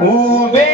O bem.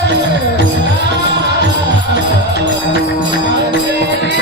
Thank you.